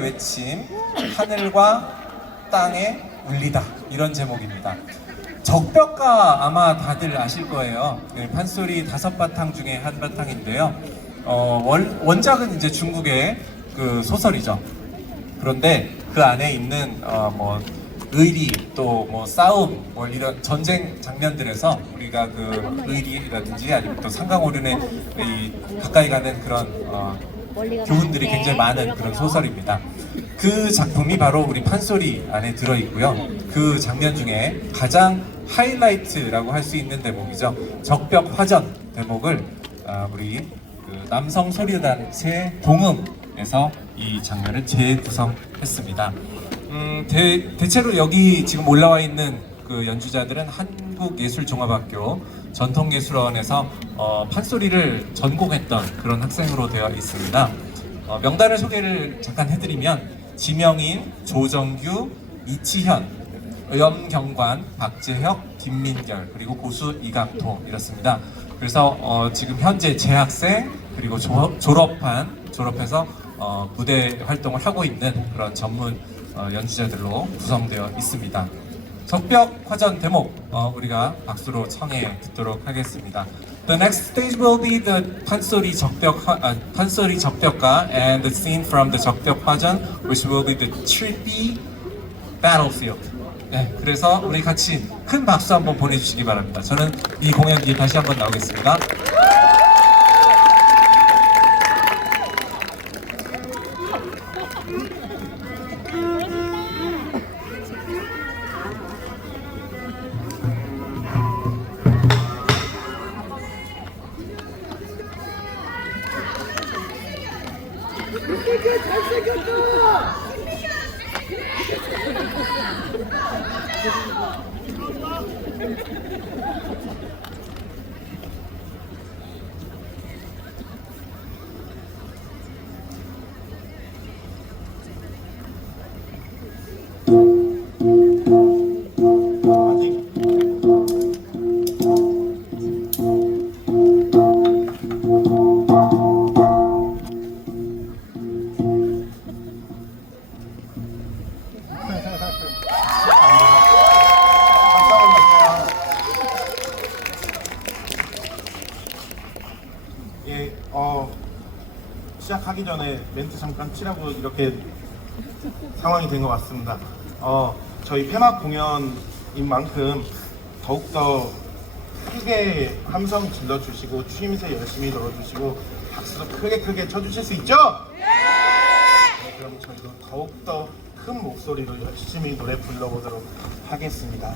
외침 하늘과 땅에 울리다 이런 제목입니다. 적벽가 아마 다들 아실 거예요. 네, 판소리 다섯 바탕 중에 한 바탕인데요. 어, 원, 원작은 이제 중국의 그 소설이죠. 그런데 그 안에 있는 어, 뭐 의리 또 뭐 싸움 뭐 이런 전쟁 장면들에서 우리가 그 의리라든지 아니면 또 상강오륜의 이 가까이 가는 그런 어, 교훈들이 굉장히 많은 그런 소설입니다. 그 작품이 바로 우리 판소리 안에 들어 있고요. 그 장면 중에 가장 하이라이트라고 할 수 있는 대목이죠. 적벽 화전 대목을 아, 우리 그 남성 소리단체 동음에서 이 장면을 재구성했습니다. 음, 대, 대체로 여기 지금 올라와 있는 그 연주자들은 한국예술종합학교 전통예술원에서 어, 판소리를 전공했던 그런 학생으로 되어 있습니다. 어, 명단을 소개를 잠깐 해드리면 지명인, 조정규, 이치현, 염경관, 박재혁, 김민결 그리고 고수 이강토 이렇습니다. 그래서 어, 지금 현재 재학생 그리고 조, 졸업한 졸업해서 어, 무대 활동을 하고 있는 그런 전문 어, 연주자들로 구성되어 있습니다. 적벽 화전 대목 어, 우리가 박수로 청해 듣도록 하겠습니다. The next stage will be the 판소리 적벽 화, 아, 판소리 적벽가 and the scene from the 적벽 화전 which will be the trippy battlefield. 네, 그래서 우리 같이 큰 박수 한번 보내주시기 바랍니다. 저는 이 공연 뒤에 다시 한번 나오겠습니다. 치라고 이렇게 상황이 된 것 같습니다. 어, 저희 폐막 공연인 만큼 더욱더 크게 함성 질러주시고 추임새 열심히 넣어주시고 박수도 크게 크게 쳐주실 수 있죠? 네, 그럼 저희도 더욱더 큰 목소리로 열심히 노래 불러보도록 하겠습니다.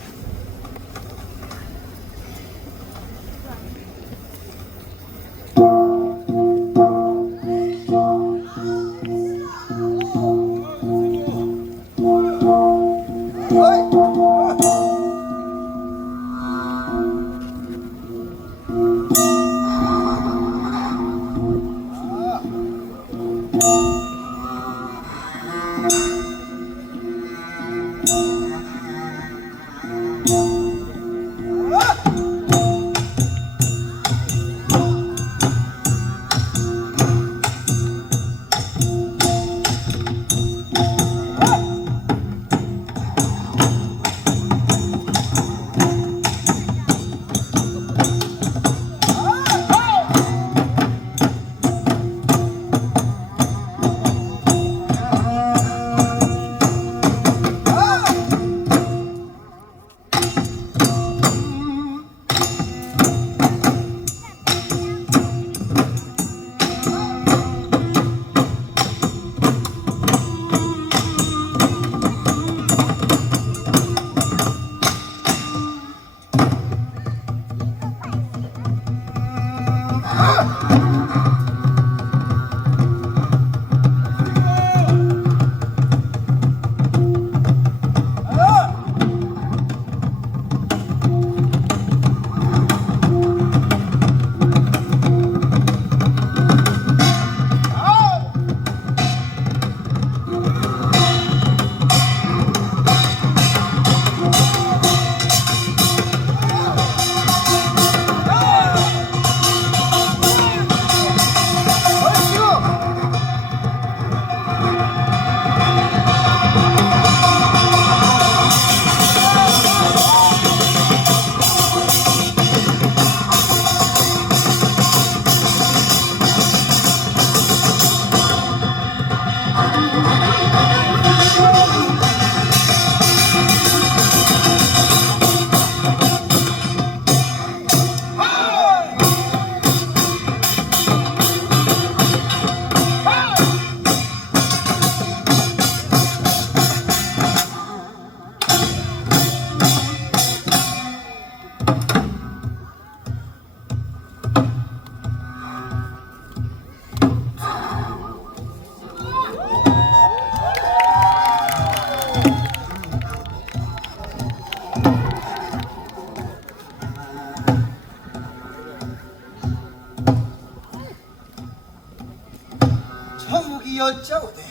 형국이었자오되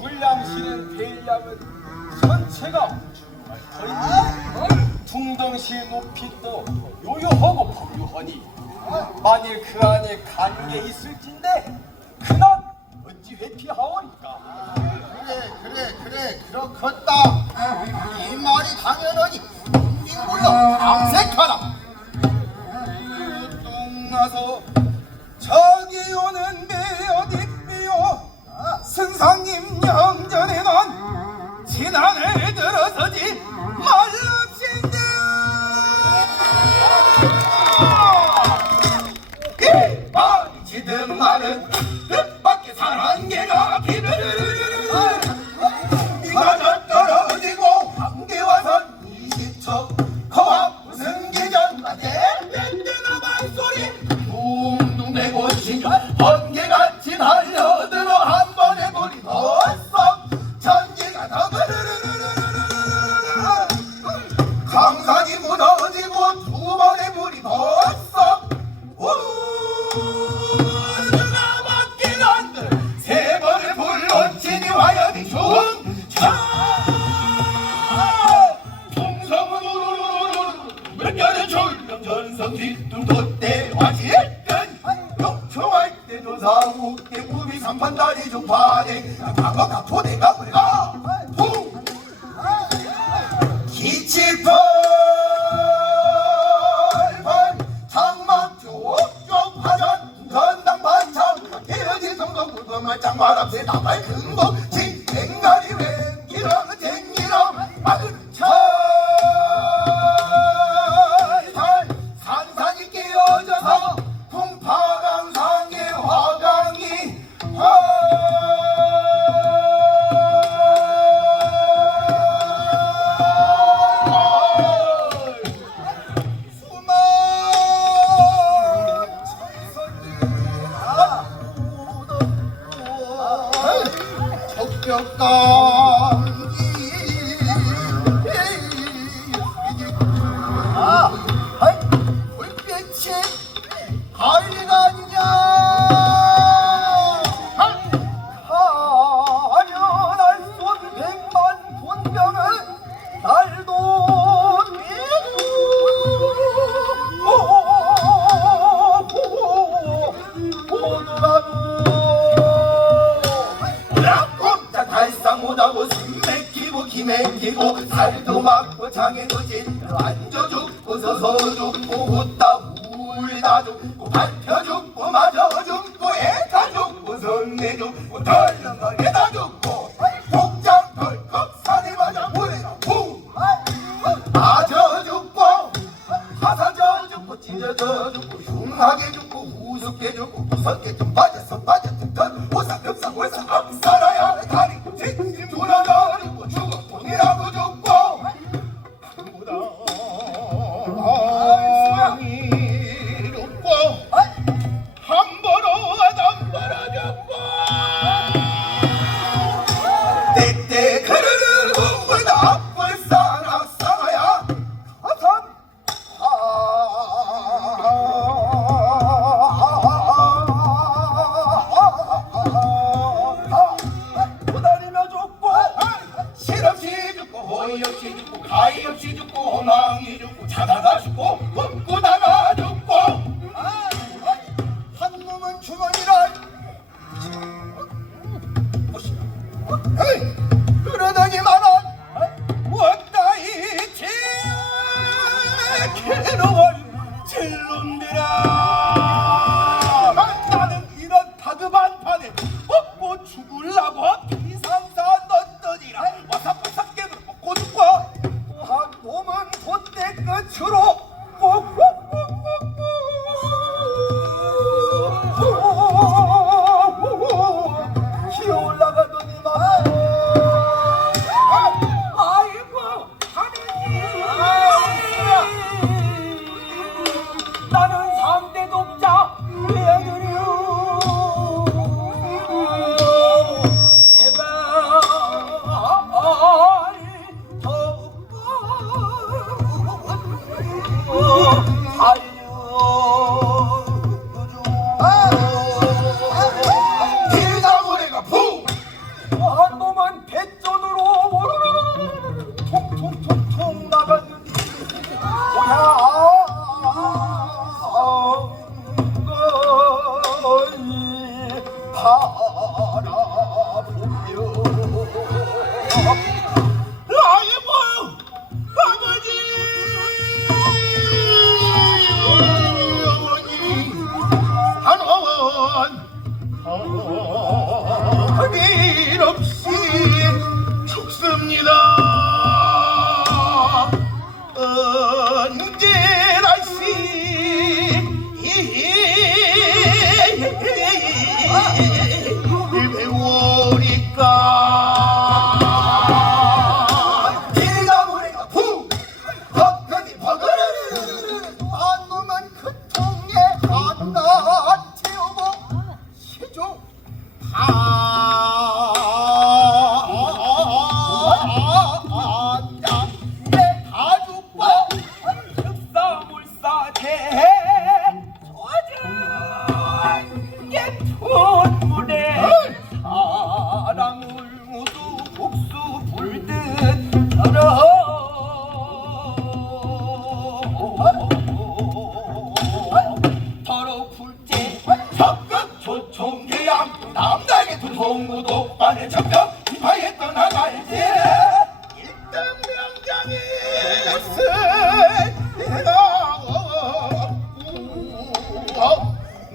불량시는 대일량은 선체가 둥덩시 높이 떠 요요하고 법유하니 만일 그 안에 간게 있을진데 그난 어찌 회피하오리까 그래 그래 그래 그렇겠다 이 말이 당연하니 인물로 암색하라 그뚱 나서 이상님 명절에는 지난해 들어서지 말라. 하고 대품이 삼판다리 좀 파네 방어가 포대가 그래가 기치펄 장마랍세 나발 금고 Oh God. sendo o doido. 好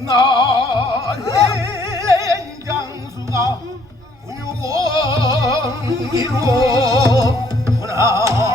나 행장수가 군유공이로 구나.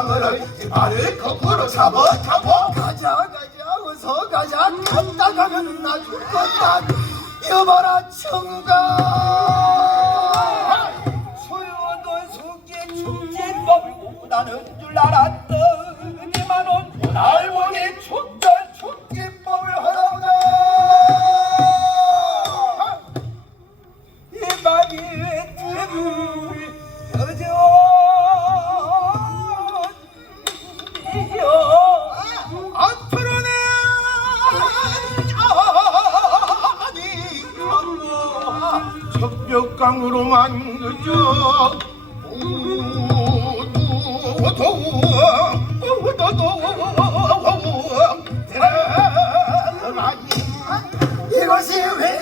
땅을 말을 거꾸로 잡아 잡아. 가자 가자 어서 가자. 갔다 가면 나줄 거다. 여봐라 깡으로 만들죠 이것이 왜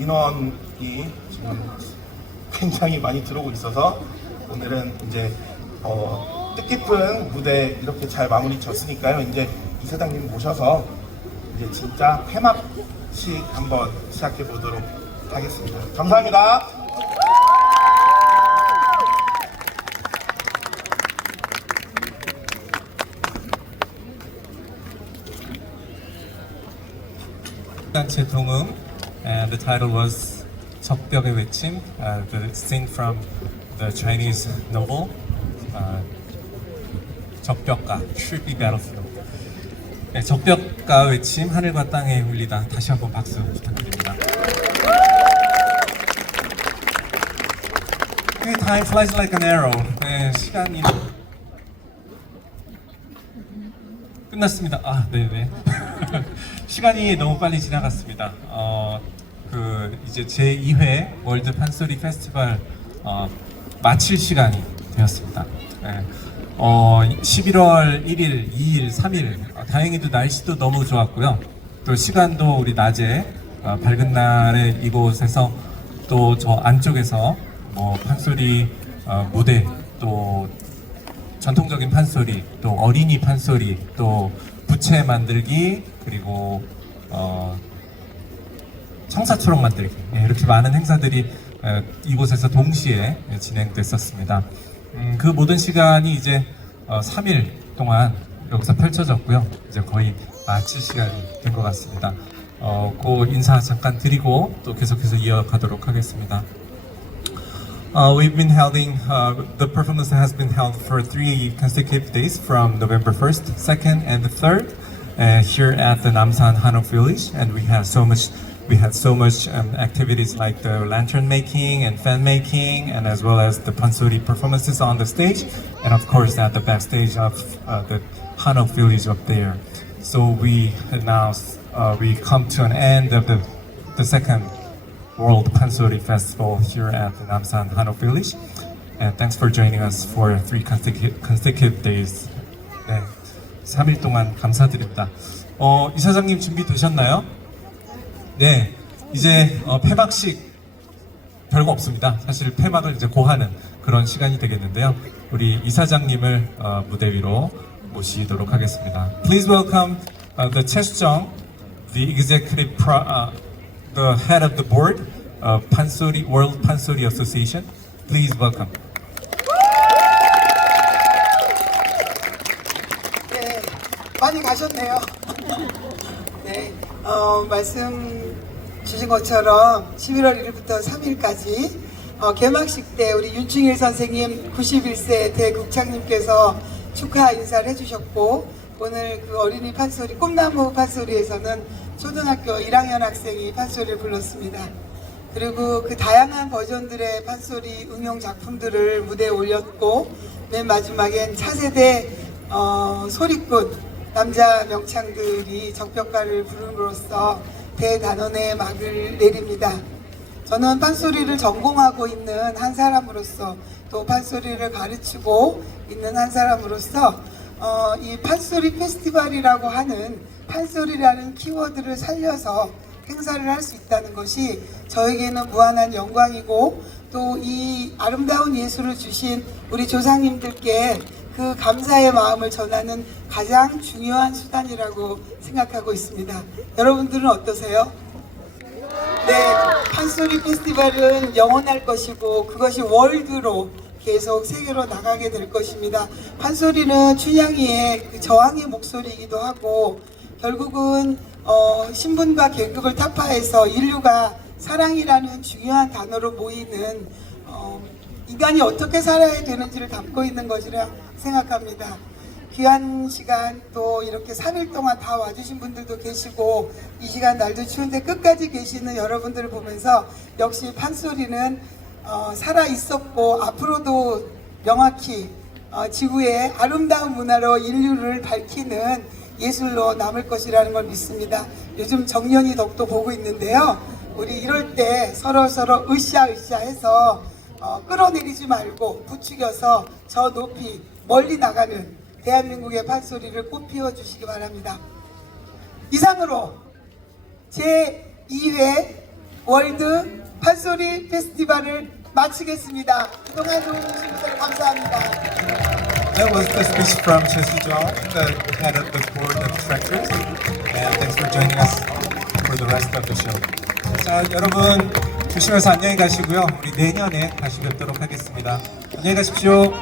어, 민원이 지금 굉장히 많이 들어오고 있어서 오늘은 이제 어, 뜻깊은 무대 이렇게 잘 마무리 졌으니까요. 이제 이사장님 모셔서 이제 진짜 폐막식 한번 시작해 보도록 하겠습니다. 감사합니다. 단체 동음 and the title was 적벽의 외침 uh, the scene from the Chinese novel uh, 적벽가 Treaty Battlefield 네, 적벽가 외침 하늘과 땅에 울리다 다시 한번 박수 부탁드립니다 네, time flies like an arrow 네, 시간이 끝났습니다. 아, 네네. 시간이 너무 빨리 지나갔습니다. 어, 그 이제 제 2회 월드 판소리 페스티벌 어, 마칠 시간이 되었습니다. 네. 어, 11월 1일, 2일, 3일 어, 다행히도 날씨도 너무 좋았고요. 또 시간도 우리 낮에 어, 밝은 날에 이곳에서 또 저 안쪽에서 뭐 판소리 어, 무대 또 전통적인 판소리, 또 어린이 판소리, 또 부채 만들기, 그리고 어, 청사초록 만들기 예, 이렇게 많은 행사들이 어, 이곳에서 동시에 진행됐었습니다. 음, 그 모든 시간이 이제 어, 3일 동안 여기서 펼쳐졌고요. 이제 거의 마칠 시간이 된 것 같습니다. 어, 그 인사 잠깐 드리고 또 계속해서 이어가도록 하겠습니다. Uh, we've been holding, uh, the performance has been held for three consecutive days from November 1st, 2nd, and the 3rd uh, here at the Namsan Hanok Village. And we had so much, we had so much um, activities like the lantern making and fan making, and as well as the pansori performances on the stage, and of course at the backstage of uh, the Hanok Village up there. So we announced, uh, we come to an end of the, the second World Pansori Festival here at the Namsan Hanok Village. And thanks for joining us for three consecutive, consecutive days. 네, 3일 동안 감사드립니다. 어, 이사장님 준비되셨나요? 네, 이제 어, 폐막식 별거 없습니다. 사실 폐막을 이제 고하는 그런 시간이 되겠는데요. 우리 이사장님을 어, 무대 위로 모시도록 하겠습니다. Please welcome uh, the 최수정, the executive pro, uh, the head of the board of Pansori World Pansori Association. Please welcome. 네, 많이 가셨네요. 네, 어, 말씀 주신 것처럼 11월 1일부터 3일까지 어, 개막식 때 우리 윤충일 선생님 91세 대국장님께서 축하 인사를 해주셨고 오늘 그 어린이 판소리 꿈나무 판소리에서는 초등학교 1학년 학생이 판소리를 불렀습니다. 그리고 그 다양한 버전들의 판소리 응용 작품들을 무대에 올렸고 맨 마지막엔 차세대 어, 소리꾼 남자 명창들이 적벽가를 부름으로써 대단원의 막을 내립니다. 저는 판소리를 전공하고 있는 한 사람으로서 또 판소리를 가르치고 있는 한 사람으로서 어, 이 판소리 페스티벌이라고 하는 판소리라는 키워드를 살려서 행사를 할 수 있다는 것이 저에게는 무한한 영광이고 또 이 아름다운 예술을 주신 우리 조상님들께 그 감사의 마음을 전하는 가장 중요한 수단이라고 생각하고 있습니다. 여러분들은 어떠세요? 네, 판소리 페스티벌은 영원할 것이고 그것이 월드로 계속 세계로 나가게 될 것입니다. 판소리는 춘향이의 그 저항의 목소리이기도 하고 결국은 어, 신분과 계급을 타파해서 인류가 사랑이라는 중요한 단어로 모이는 어, 인간이 어떻게 살아야 되는지를 담고 있는 것이라 생각합니다. 귀한 시간 또 이렇게 3일 동안 다 와주신 분들도 계시고 이 시간 날도 추운데 끝까지 계시는 여러분들을 보면서 역시 판소리는 어, 살아 있었고 앞으로도 명확히 어, 지구의 아름다운 문화로 인류를 밝히는 예술로 남을 것이라는 걸 믿습니다. 요즘 정년이 덕도 보고 있는데요. 우리 이럴 때 서로 서로 으쌰으쌰 해서 어, 끌어내리지 말고 부추겨서 저 높이 멀리 나가는 대한민국의 판소리를 꽃 피워 주시기 바랍니다. 이상으로 제2회 월드 판소리 페스티벌을 마치겠습니다. 그동안 도와주신 분들 감사합니다. That was the speech from Chesi John, the head of the board of directors. And thanks for joining us for the rest of the show. 자, 여러분 조심해서 안녕히 가시고요. 우리 내년에 다시 뵙도록 하겠습니다. 안녕히 가십시오.